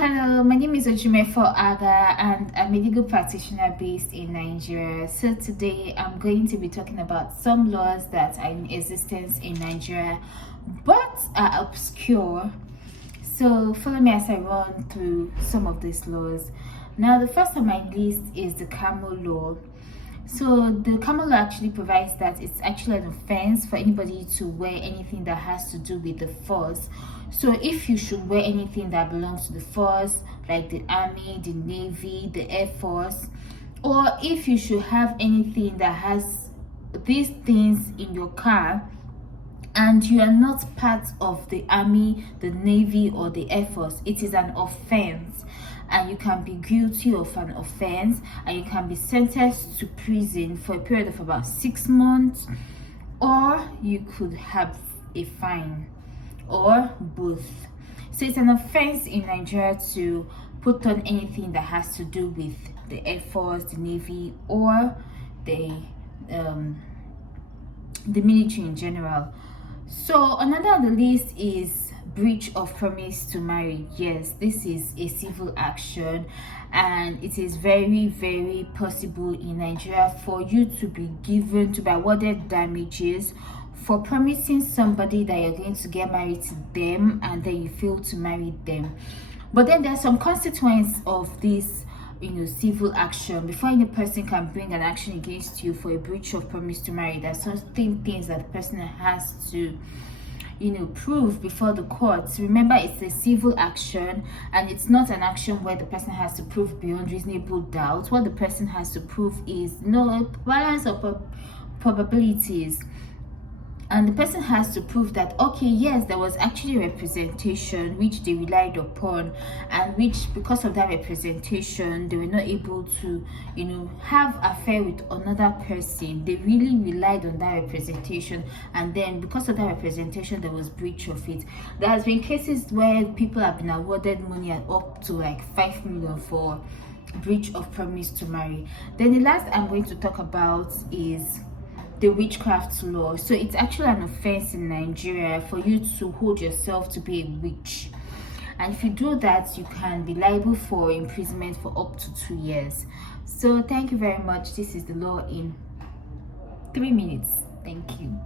Hello, my name is Ojumefo Aga and I'm a legal practitioner based in Nigeria. So today I'm going to be talking about some laws that are in existence in Nigeria but are obscure. So follow me as I run through some of these laws. Now the first on my list is the camel law. So the camel law actually provides that it's actually an offense for anybody to wear anything that has to do with the force. So if you should wear anything that belongs to the force, like the army, the navy, the air force, or if you should have anything that has these things in your car and you are not part of the army, the navy, or the air force, it is an offense, and you can be guilty of an offense and you can be sentenced to prison for a period of about 6 months, or you could have a fine, or both. So it's an offense in Nigeria to put on anything that has to do with the air force, the navy, or the military in general. So another on the list is breach of promise to marry. Yes, this is a civil action and it is very possible in Nigeria for you to be awarded damages for promising somebody that you're going to get married to them and then you fail to marry them. But then there's some consequence of this civil action. Before any person can bring an action against you for a breach of promise to marry, there's certain things that the person has to prove before the courts. Remember, it's a civil action and it's not an action where the person has to prove beyond reasonable doubt. What the person has to prove is a balance of probabilities, and the person has to prove that, okay, yes, there was actually representation which they relied upon, and which because of that representation they were not able to have affair with another person. They really relied on that representation, and then because of that representation there was breach of it. There has been cases where people have been awarded money at up to like 5 million for breach of promise to marry. Then the last I'm going to talk about is the witchcraft law. So it's actually an offense in Nigeria for you to hold yourself to be a witch, and if you do that you can be liable for imprisonment for up to 2 years. So thank you very much. This is the law in 3 minutes. Thank you.